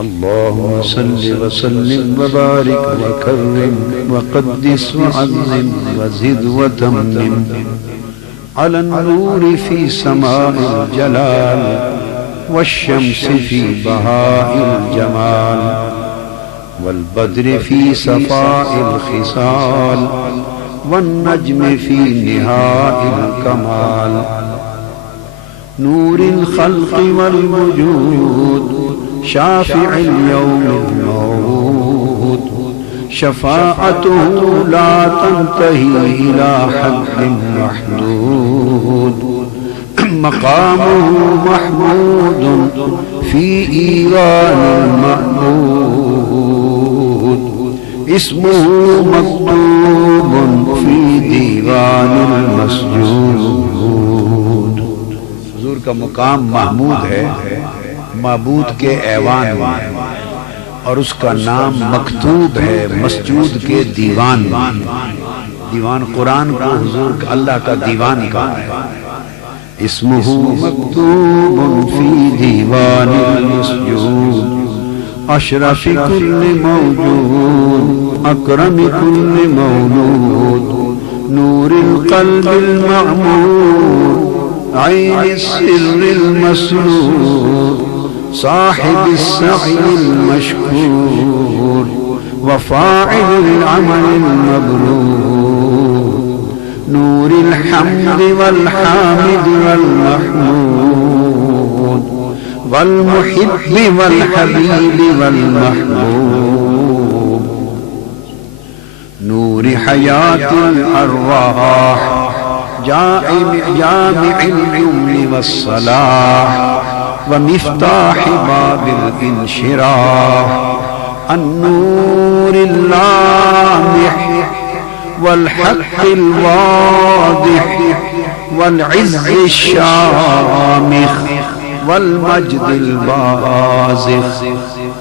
اللهم صل وسلم وبارك وكرم وقدس وعظم وزد وتمم على النور في سماء الجلال والشمس في بهاء الجمال والبدر في صفاء الخصال والنجم في نهاء الكمال نور الخلق والوجود شافع اليوم الموعود شفاعته لا تنتهي إلى حد محدود مقامه محمود في إيران المعبود اسمه مكتوب في ديوان المسجود. حضور کا مقام محمود ہے معبود کے ایوان میں، اور اس کا نام مکتوب ہے مسجود کے دیوان میں. دیوان قرآن کو حضور اللہ کا دیوان کہا ہے. اسمہ مکتوب فی دیوان المسجود اشرف کل موجود اکرم کل مولود نور القلب المعمور عین السر المسرور صاحب السعی المشکور وفاعل العمل المبرور نور الحمد والحامد والمحمود والمحب والحبیب والمحبوب نور حیات الارواح جامع العلم والصلاح ومفتاح باب الانشراح النور اللامح والحق الواضح والعز الشامخ والمجد البازخ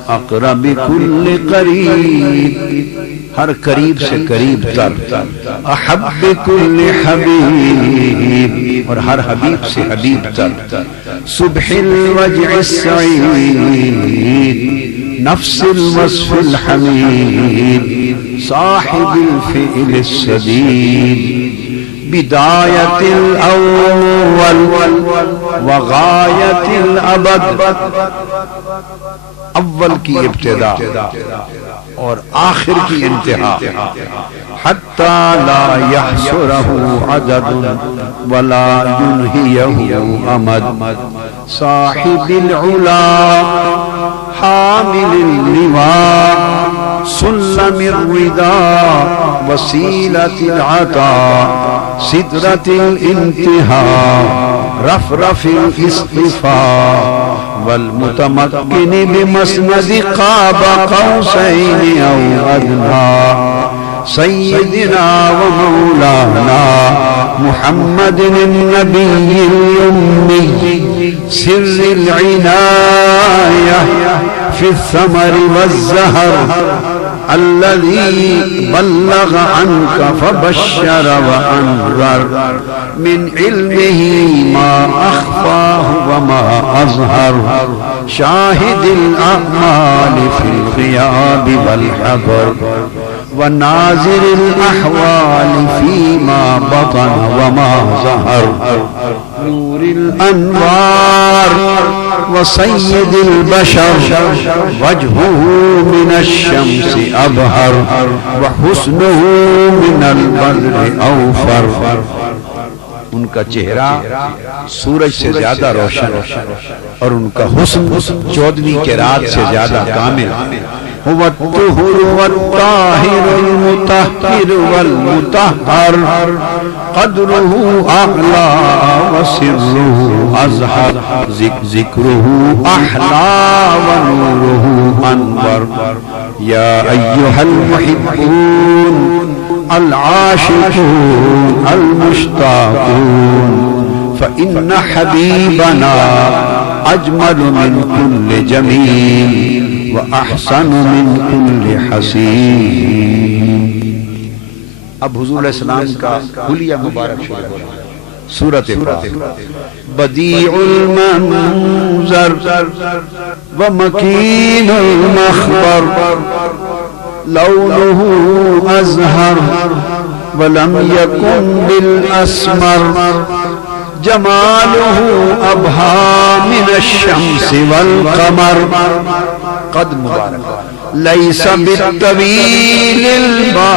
اقرب كل قریب ہر قریب سے قریب تر احب كل حبیب اور ہر حبیب سے حبیب تر صبح الوجع السعید نفس الوصف الحمید صاحب الفعل السدید بدایت الاول وغایت الابد اول کی ابتدا اور آخر کی انتہا حتی لا یحصرہ عدد ولا ینہیہ امد صاحب العلا حامل اللواء سلم الرداء وسیلة العطاء سدرة الانتہاء رفرف الاصطفاء والمتمكن بمسند قاب قوسين أو أدنى سيدنا ومولانا محمد النبي الأمي سر العناية في الثمر والزهر الذي بلغ عنك فبشر وأنذر من علمه ما أخفاه وما أظهر شاهد الأعمال في الغياب والحضر وناظر الأحوال فيما بطن وما ظهر نور الأنوار وسيد البشر وجهه من الشمس أبهر وحسنه من البدر أوفر. ان کا چہرہ سورج سے زیادہ روشن اور ان کا حسن 14ویں کی رات سے زیادہ کامل. هو الطهر والطاهر المطهر والمطهر قدره أعلى وسره أزهر ذكره أحلى ونوره أنور. يا أيها المحبون العاشقون المشتاقون فإن حبيبنا أجمل من كل جميل وأحسن من كل حسين. اب حضور علیہ السلام کا حلیہ مبارک شروع ہو. سورۃ فاطر بدیع المنظر ومکین المخبر لونه ازہر ولم یکن بالاسمر جماله ابہا من الشمس والقمر قد مبارک لیس بالطویل البائن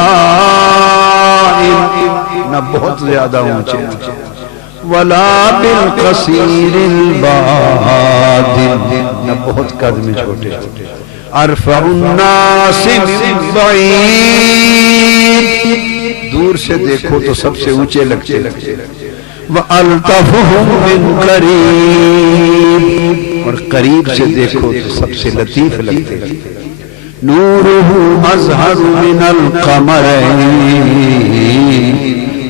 نہ بہت زیادہ اونچے ولا بالقصیر البادل نہ بہت قد میں چھوٹے ارفع الناس من بعید دور سے دیکھو تو سب سے اونچے لگتے وَأَلْطَفُهُمْ مِنْ قَرِيبٍ اور قریب سے دیکھو تو سب سے لطیف لگتے نورُهُ أَزْهَرُ مِنَ الْقَمَرَيْنِ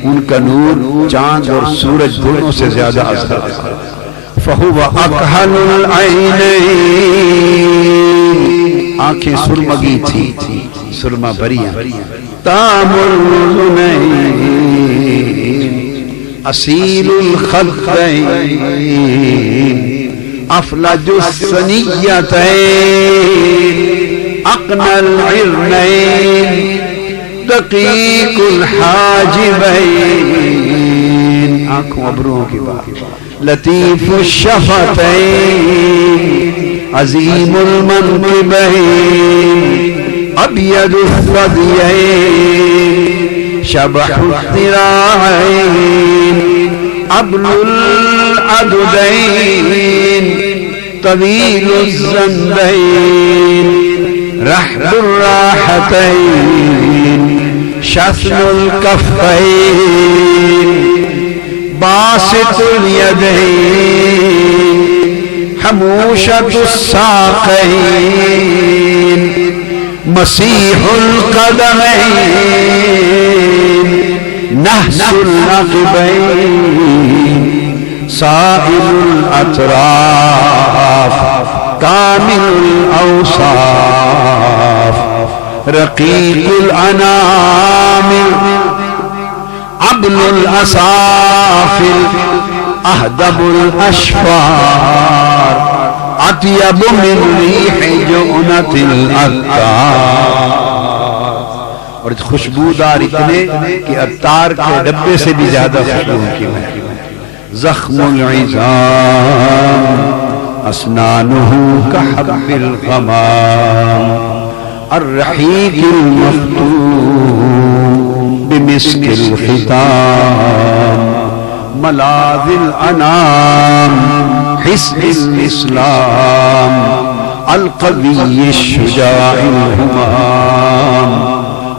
ان کا نور چاند اور سورج دونوں سے زیادہ اثر فَهُوَ أَكْحَلُ الْعَيْنَيْنِ آنکھیں سرمگی تھی سرما بریاں تام العینین اصیل الخدین افلج الثنیتین اقنى العرنین دقیق الحاجبین آنکھوں ابرووں کی بات لطیف الشفتین عظیم المنکبین ابید الثدیین شبح الذراعین ابل العددین طویل الزندین رحب الراحتین شثن الکفین باسط الیدین حموشة الساقين مسيح القدمين نهس العقبين سائل الأطراف كامل الأوصاف رقيق الأنامل عبل الأسافل اہدب الاشفار اطیب من ریح جؤنت العطار اور خوشبودار اتنے کہ عطار کے ڈبے سے بھی زیادہ خوشبو کی ہے زخم العظام اسنانه كحب الغمام الرحيق المفتون بمسك الختام ملاذ الانام حسن الاسلام القوی الشجاع الہمام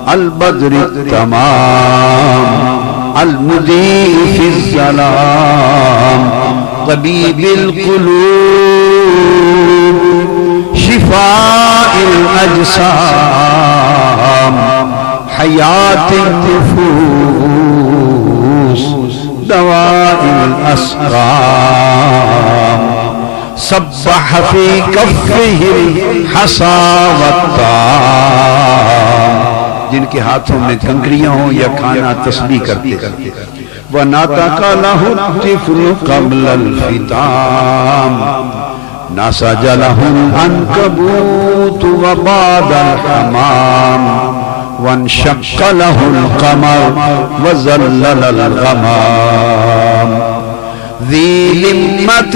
البدر التمام المضيء في الظلام طبيب القلوب شفاء الاجسام حياة النفوس دواء الاسقام سبح في كفه الحصى والطعام جن کے ہاتھوں میں کنکریاں ہوں یا کھانا تسبیح کرتے وَنَطَقَ لَهُ الطِّفْلُ قَبْلَ الْفِطَامِ نَسَجَ لَهُ الْعَنْكَبُوتُ وَبَادَ الْحَمَامِ وَانْشَقَّ لَهُ الْقَمَرُ وَزَلَّلَ الْغَمَامِ ذِي لِمَّةٍ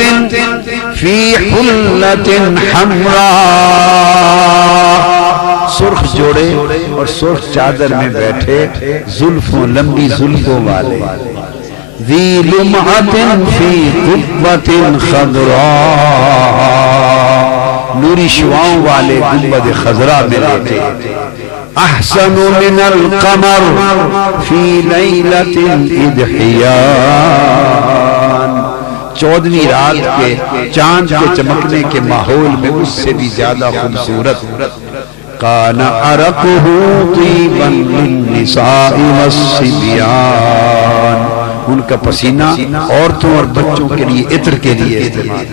فِي حُلَّةٍ حَمْرَاءٍ سرخ جوڑے اور سرخ چادر میں بیٹھے زلفوں لمبی زلفوں والے ذی لمعۃ فی قبۃ خضراء نوری شعاؤں والے گنبد خضراء میں بیٹھے احسن من القمر فی لیلۃ الاضحیان 14ویں رات کے چاند کے چمکنے کے ماحول میں اس سے بھی زیادہ خوبصورت کان عرقہ طیبا للنساء والصبیان ان کا پسینہ عورتوں اور بچوں کے لیے عطر کے لیے استعمال